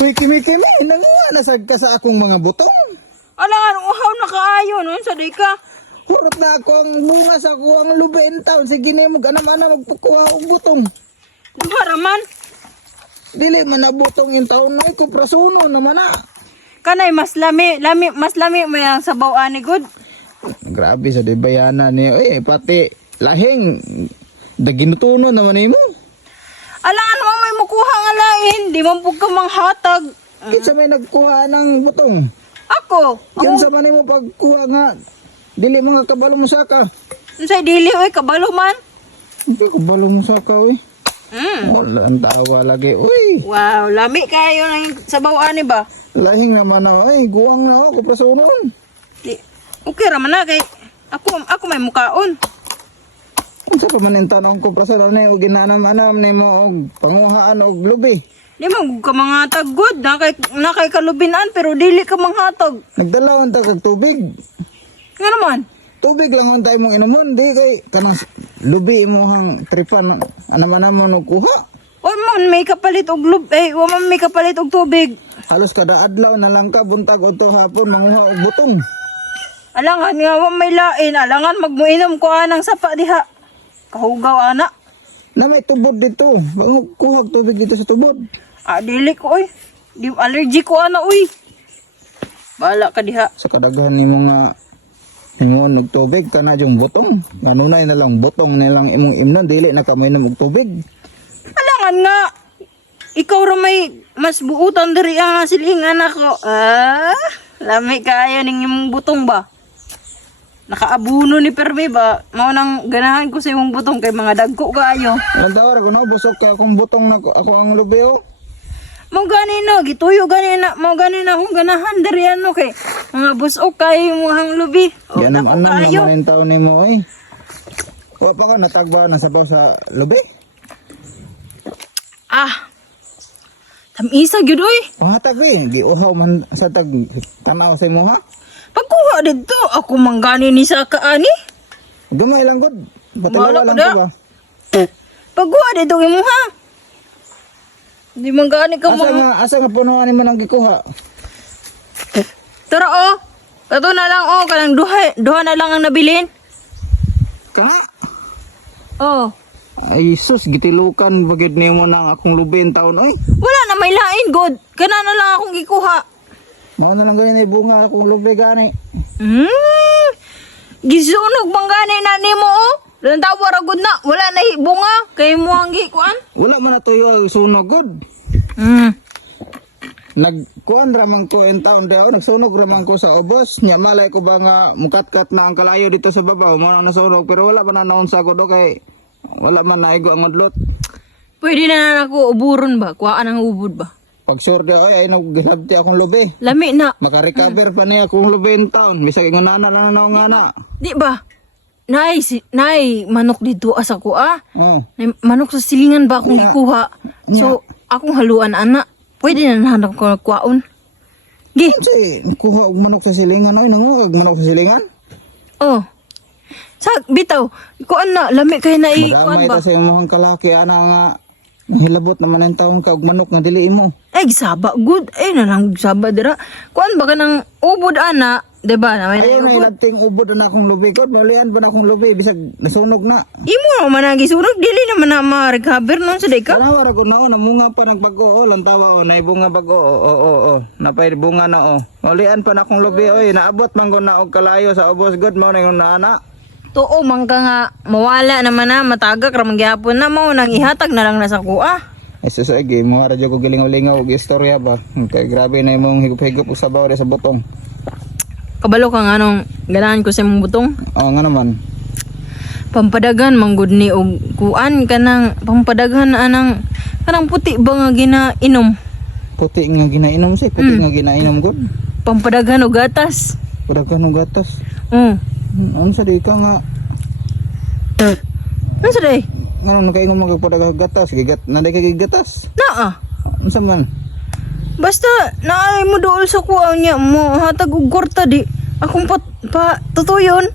Uy, kimi-kimi, nanguha na sad ka sa akong mga butong. Alangan, uhaw na kaayo, no? Sa day ka. Hurot na ako ang bunga sa kuwang luben taon. Sige na mo, ganam-ana magpakuha og butong. Duha raman. Dili man na butong yung taon na kuprasuno naman na. Kanay, mas lami may ang sabaw ani good. Grabe sa dibayana niya. Uy, pati lahing. Daginutuno naman ni mo. Alangan mo may mukuha nga lain. Di man pug ka manghatag. Kitsa may nagkuha ng butong. Ako. Yan sa man mo pagkuha nga. Dili mga kabalo mo saka. Unsay dili, oy, kabalo man. Hindi kabalo mo saka, uy. Wala ang tawa lagi. Uy, Wow, lami kayo ng sabaw ani ba? lahing naman na. Ay, guwang na ako. Kuprasunon. Di, okay raman na kay ako may mukaon. Kung sa pa man yung tanong ko, prasalan na yung ginanam-anam ni mo og panguhaan og lubi. Di man ka manghatag good na kay kalubinan pero dili ka manghatag. Nagdalawon ta kag tubig. Nga naman. Tubig lang ang tayo mong inumon. Di kay kanang lubi mo hang tripan. Anaman-naman og kuha. O man may kapalit og wa man may kapalit og tubig. Halos kada adlaw na lang ka buntag o to hapon manguha og butong. Alangan nga wa may lain, alangan magmuinom ko anang sapa diha. Kahugaw ana. Na may tubod dito. Bang kuha og tubig dito sa tubod. Dili ko oy. Di allergy ko ana uy. Bala ka diha. Sa kadaghan ni mo nga ingon og tubig kana yung butong. Ganunay na lang butong nilang imong imnon dili na kamay og tubig. Alangan nga. Ikaw ra may mas buutan diri ang siling anak ko. Lami kaayo ning imong butong ba? Nakaabuno ni Perme ba? Mao nang ganahan ko sa imong butong kay mga dagko kaayo. Ang tawar ko na busok kay akong butong na ako ang lubi oh. Mo gani no, gituyo gani na, mo gani na akong ganahan diri ano kay mga busok kay mo hang lubi. Yan dako ang anam kaayo. naman yung taon ni mo eh. Wa pa ka natagba na sabaw sa lubi? Tamisa gyud oy. Pangatag eh. Giuhaw man sa tag tanaw sa imo ha. Pagkuha dito, ako manggani ni sa kaani. Gamay lang gud. Wala Patalawa ko lang da. ko ba? Pagkuha dito imo ha. Di manggani ka mo. Asa nga punuan ni man ang gikuha? Tara oh. Kato na lang oh, kanang duha na lang ang nabilin. Kana? Oh. Ay sus, gitilukan bagid nimo nang akong lubi ang taon oy. Wala na may lain god. Kana na lang akong gikuha. Mao na lang ganyan bunga akong lubi gani. Gisunog manggani na nimo oh. Lang tawa ra gud na. Wala na bunga kay mo ang gikuan. Wala man na tuyo sunog gud. Nagkuan ramang ko en taon daw, nagsunog ramang ko sa ubos. Nya malay ko ba nga mukatkat na ang kalayo dito sa babaw, mo nang nasunog pero wala pa na naon sa ko do kay wala man naigo ang udlot. Pwede na ako uburon ba? Kuhaan ang ubod ba? Pag sure daw ay naghabti akong lubi. Lami na. Maka-recover pa niya akong lubi en taon. Bisag ingon na lang na nga na. Di ba? Nay, manok dito asa ko Oh. Nay, manok sa silingan ba akong ikuha? So, akong haluan ana. Pwede na nahanap ko kuhaon. Gi. Kasi kuha og manok sa silingan oy, nanguha og manok sa silingan. Oh. Sa bitaw, kuan na lami kay na kuan Madamay ba? ta sa imong kalaki ana nga hilabot naman ang taon ka og manok nga dili imo. Ay, saba good. Ay, nalang saba dira. Kuan ba ka ng ubod ana? Diba? Na may Ayaw na ubod. ilagting ubod na akong lubi ko. Malian ba na akong lubi? Bisag nasunog na. Imo naman ang gisunog. Dili naman na ma-recover nun sa day ka. Kanawar ako na o. Namunga pa nagbago o. Lantawa o. Naibunga bago o. Napay bunga na o. Malian pa na akong lubi o. Naabot man ko na og kalayo sa ubos god. Mao na yung naana. Tuo, mangka nga mawala naman na. Matagak ramang gyapon na mo. Nang ihatag na lang nasa kuha. Ay susagi. Mga radyo ko gilingaw-lingaw og istorya ba. Kaya grabe na imong higup-higup o sabaw sa butong. Kabalo ka nga nung ganahan ko sa mong butong. Oo nga naman. Pampadagan manggod ni og kuan kanang pampadagan anang kanang puti ba nga ginainom. Puti nga ginainom siya. Puti nga ginainom god. Pampadagan og gatas. Padagan ng gatas. Ano sa di ka nga. Ano sa day? Ano nakaingon magpadagan ng gatas. Nanday ka gigatas. Naa. Ano sa man? Basta naay mo dool sa kuha niya mo hatag og kwarta di. Akong pa tutuyon.